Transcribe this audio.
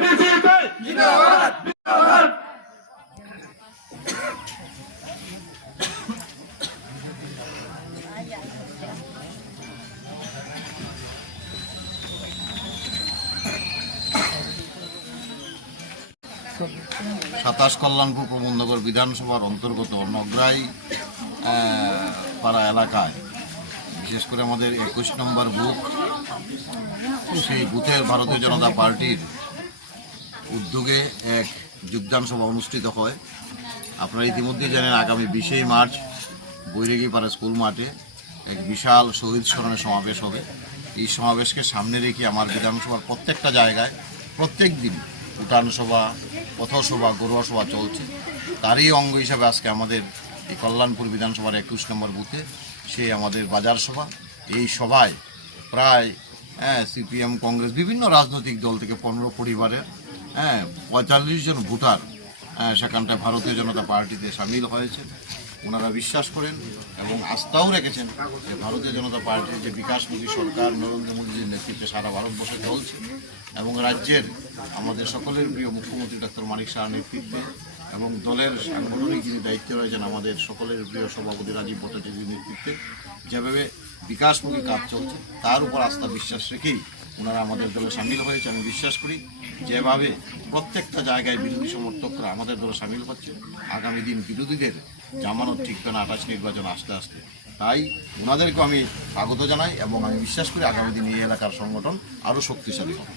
BJP জিন্দাবাদ জিন্দাবাদ। সাতাশ কল্যাণপুর প্রবন্ধনগর বিধানসভার অন্তর্গত নগরাই পাড়া এলাকায় বিশেষ করে আমাদের 21 নম্বর বুথ, সেই বুথের ভারতীয় জনতা পার্টির উদ্যোগে এক যোগদান সভা অনুষ্ঠিত হয়। আপনারা ইতিমধ্যে জানেন আগামী 20 মার্চ বৈরাগীপাড়া স্কুল মাঠে এক বিশাল শহীদ স্মরণে সমাবেশ হবে। এই সমাবেশকে সামনে রেখে আমার বিধানসভার প্রত্যেকটা জায়গায় প্রত্যেক দিন উঠান সভা, পথসভা, গরুয়া সভা চলছে। তারই অঙ্গ হিসাবে আজকে আমাদের এই কল্যাণপুর বিধানসভার 21 নম্বর বুথে সেই আমাদের বাজার সভা। এই সভায় প্রায় সিপিএম, কংগ্রেস, বিভিন্ন রাজনৈতিক দল থেকে 15 পরিবারের 45 জন ভোটার সেখানটায় ভারতীয় জনতা পার্টিতে সামিল হয়েছে। ওনারা বিশ্বাস করেন এবং আস্থাও রেখেছেন যে ভারতীয় জনতা পার্টির যে বিকাশমুখী সরকার নরেন্দ্র মোদীর নেতৃত্বে সারা ভারতবর্ষে চলছে এবং রাজ্যের আমাদের সকলের প্রিয় মুখ্যমন্ত্রী ডক্টর মানিক সাহার নেতৃত্বে এবং দলের সাংগঠনিক যিনি দায়িত্বে রয়েছেন আমাদের সকলের প্রিয় সভাপতি রাজীব ভট্টাচার্যের নেতৃত্বে যেভাবে বিকাশমুখী কাজ চলছে তার উপর আস্থা বিশ্বাস রেখেই ওনারা আমাদের দলে সামিল হয়েছে। আমি বিশ্বাস করি যেভাবে প্রত্যেকটা জায়গায় বিরোধী সমর্থকরা আমাদের দলে সামিল হচ্ছে, আগামী দিন বিরোধীদের জামানত ঠিকবে না 28 নির্বাচন আসতে আসতে। তাই ওনাদেরকেও আমি স্বাগত জানাই এবং আমি বিশ্বাস করি আগামী দিন এই এলাকার সংগঠন আরও শক্তিশালী হবে।